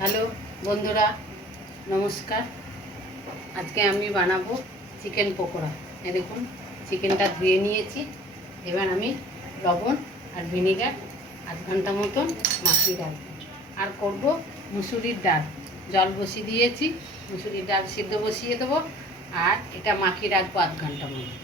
Hello বন্ধুরা, নমস্কার। আজকে আমি বানাবো চিকেন পকোড়া। এই দেখুন, চিকেনটা ধুয়ে নিয়েছি। এবার আমি লবণ আর ভিনিগার আধ ঘন্টা মতন মাখিয়ে রাখবো। আর করব মুসুরির ডাল, জল বসিয়ে দিয়েছি, মুসুরির ডাল সিদ্ধ বসিয়ে দেবো। আর এটা মাখিয়ে রাখবো আধ ঘন্টা মতো।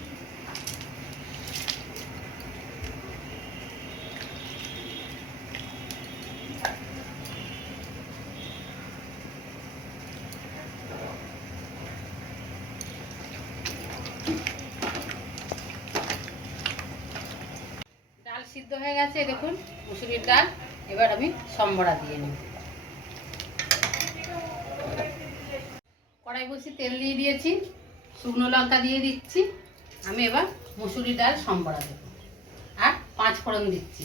ডাল সিদ্ধ হয়ে গেছে, দেখুন মুসুরির ডাল। এবার আমি সম্বরা দিয়ে নেব। কড়াই বসিয়ে তেল দিয়ে দিয়েছি, শুকনো লঙ্কা দিয়ে দিচ্ছি। আমি এবার মুসুরির ডাল সম্বরা দেব আর 5 ফোড়ন দিচ্ছি।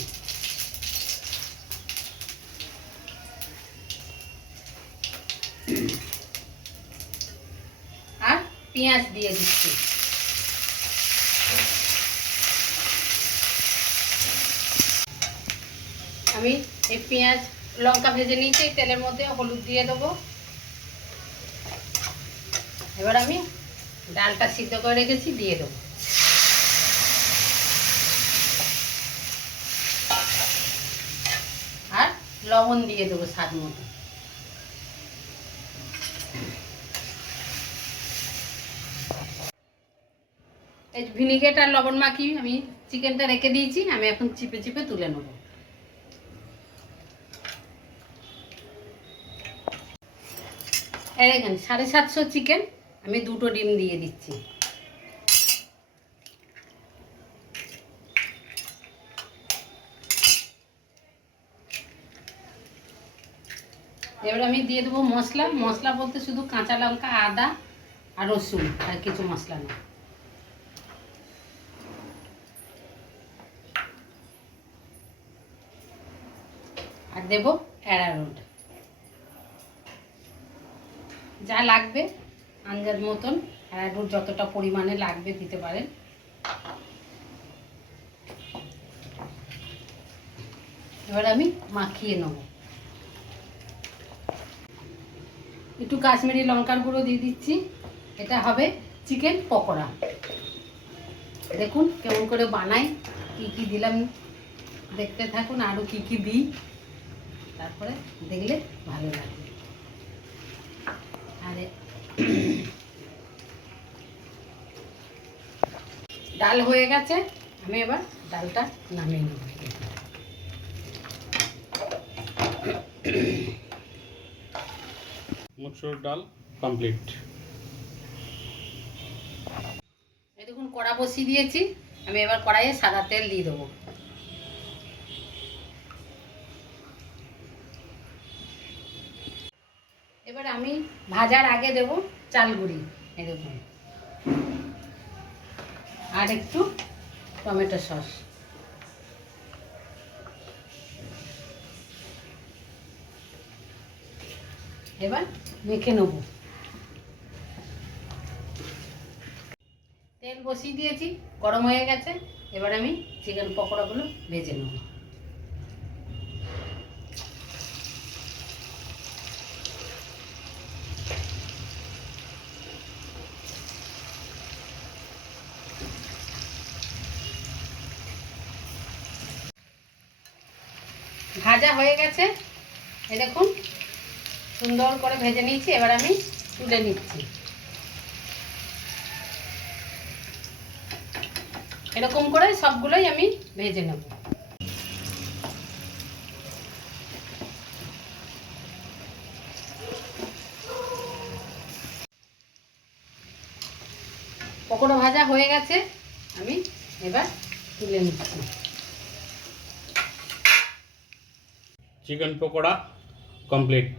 আর পেঁয়াজ দিয়ে দিচ্ছি। আমি এই পেঁয়াজ লঙ্কা ভেজে নিয়েছি, তেলের মধ্যে হলুদ দিয়ে দেবো। এবার আমি ডালটা সিদ্ধ করে রেখেছি দিয়ে দেবো। আর লবণ দিয়ে দেবো স্বাদ মতো। এই ভিনিগার আর লবণ মাখিয়ে আমি চিকেনটা রেখে দিয়েছি। আমি এখন চিপে চিপে তুলে নেব। এখানে 750 চিকেন, আমি 2টো ডিম দিয়ে দিচ্ছি। এবার আমি দিয়ে দেবো মশলা। মশলা বলতে শুধু কাঁচা লঙ্কা, আদা আর রসুন, আর কিছু মশলা না। আর দেব অ্যারারুট। যা লাগবে আন্দাজ মতন, অ্যারারুট যতটা পরিমাণে লাগবে দিতে পারেন। এবার আমি মাখিয়ে নেব। একটু কাশ্মীরি লঙ্কার গুঁড়ো দিয়ে দিচ্ছি। এটা হবে চিকেন পকোড়া। দেখুন কেমন করে বানাই, কি কি দিলাম দেখতে থাকুন, আরও কি কি দিই, তারপরে দেখলে ভালো লাগবে। আরে ডাল হয়ে গেছে, আমি এবার ডালটা নামিয়ে নেব। মসুর ডাল কমপ্লিট। এই দেখুন কড়া বসিয়ে দিয়েছি। আমি এবার কড়াইয়ে সাদা তেল দিয়ে দেবো। এবার আমি ভাজার আগে দেব চাল গুঁড়ি, এই দেখুন, আর একটু টমেটো সস। এবার মেখে নেব। তেল বসিয়ে দিয়েছি, গরম হয়ে গেছে। এবার আমি চিকেন পকোড়াগুলো ভেজে নেব। ভাজা হয়ে গেছে, এই দেখুন সুন্দর করে ভেজে নিয়েছি। এবার আমি তুলে নিচ্ছি। এরকম করে সবগুলোই আমি ভেজে নেব। পকোড়া ভাজা হয়ে গেছে, আমি এবার তুলে নিচ্ছি। Chicken pakora complete.